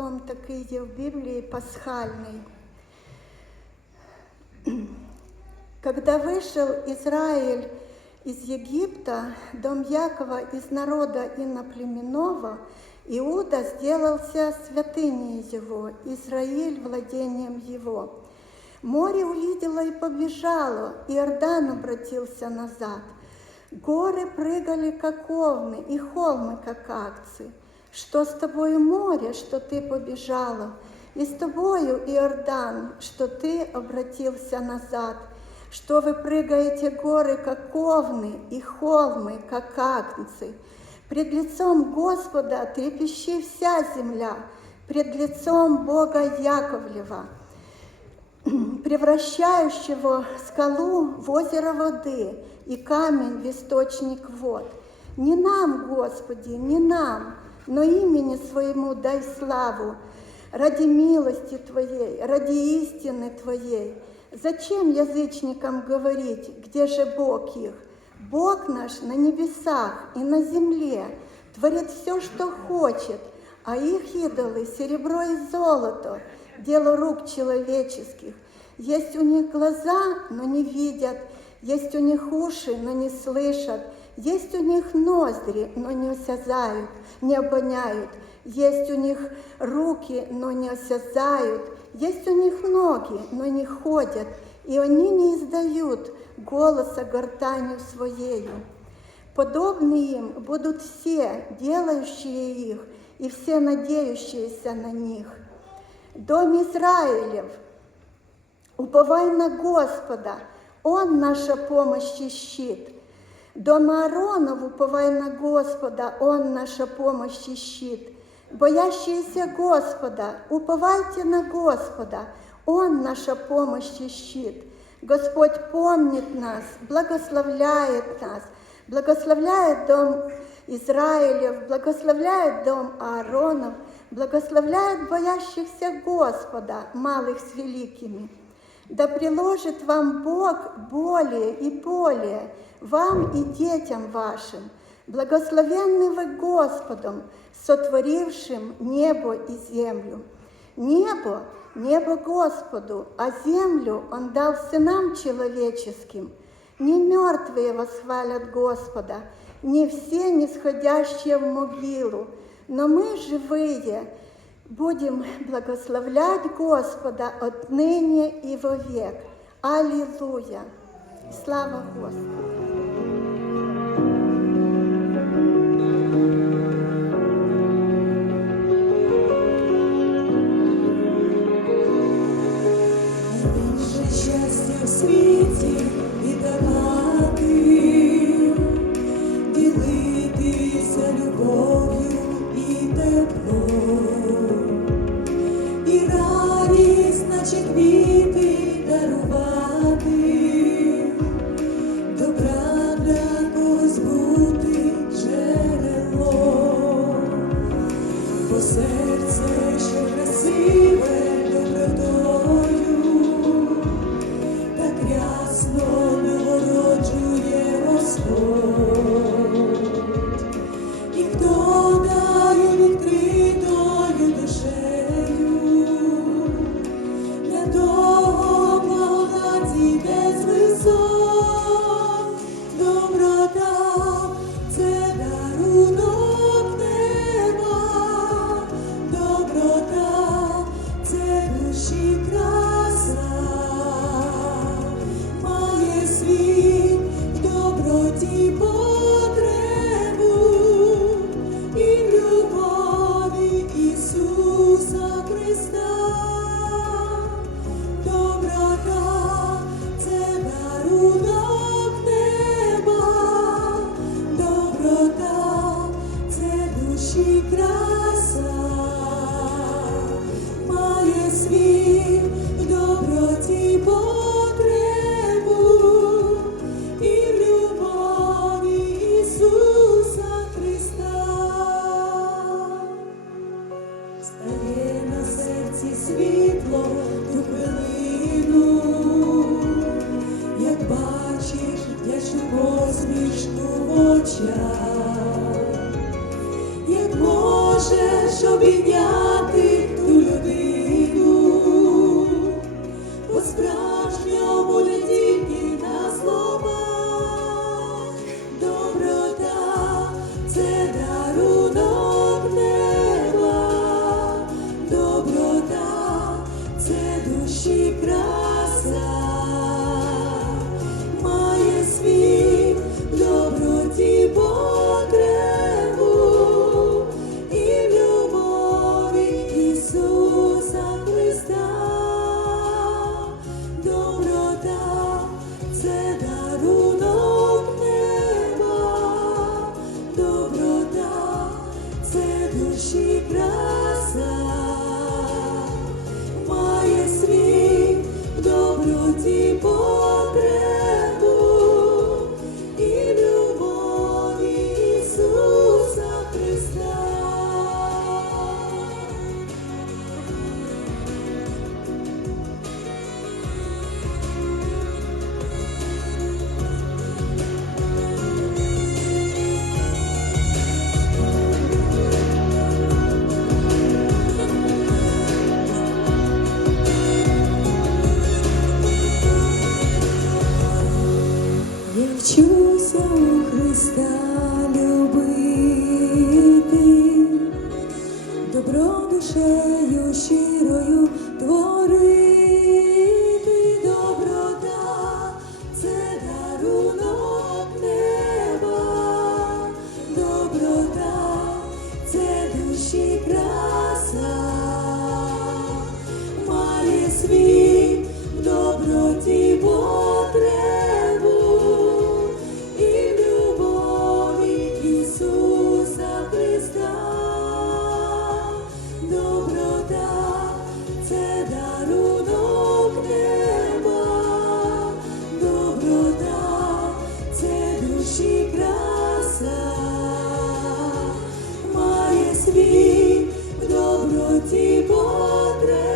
псалом такий є в Біблії пасхальний. Когда вышел Израиль из Египта, дом Якова из народа иноплеменного, Иуда сделался святыней его, Израиль владением его. Море увидело и побежало, Иордан обратился назад. Горы прыгали, как овны, и холмы, как акции. Что с тобою море, что ты побежала, и с тобою, Иордан, что ты обратился назад, что вы прыгаете горы, как овны, и холмы, как агнцы. Пред лицом Господа трепещи вся земля, пред лицом Бога Яковлева, превращающего скалу в озеро воды и камень в источник вод. Не нам, Господи, не нам, но имени своему дай славу, ради милости Твоей, ради истины Твоей. Зачем язычникам говорить, где же Бог их? Бог наш на небесах и на земле творит все, что хочет, а их идолы – серебро и золото, дело рук человеческих. Есть у них глаза, но не видят, есть у них уши, но не слышат, есть у них ноздри, но не осязают, не обоняют, есть у них руки, но не осязают, есть у них ноги, но не ходят, и они не издают голоса гортанью своею. Подобны им будут все, делающие их, и все надеющиеся на них. Дом Израилев, уповай на Господа, Он наша помощь и щит. Дом Ааронов, уповай на Господа, Он наша помощь и щит. Боящиеся Господа, уповайте на Господа, Он наша помощь и щит. Господь помнит нас, благословляет нас, благословляет дом Израилев, благословляет дом Ааронов, благословляет боящихся Господа, малых с великими. Да приложит вам Бог более и более, вам и детям вашим. Благословенны вы Господом, сотворившим небо и землю. Небо, небо Господу, а землю Он дал сынам человеческим. Не мертвые восхвалят Господа, не все нисходящие в могилу, но мы живые будем благословлять Господа отныне и вовек. Аллилуйя! Слава Господу! I'll be душі краса. краса, має світ в доброті потребу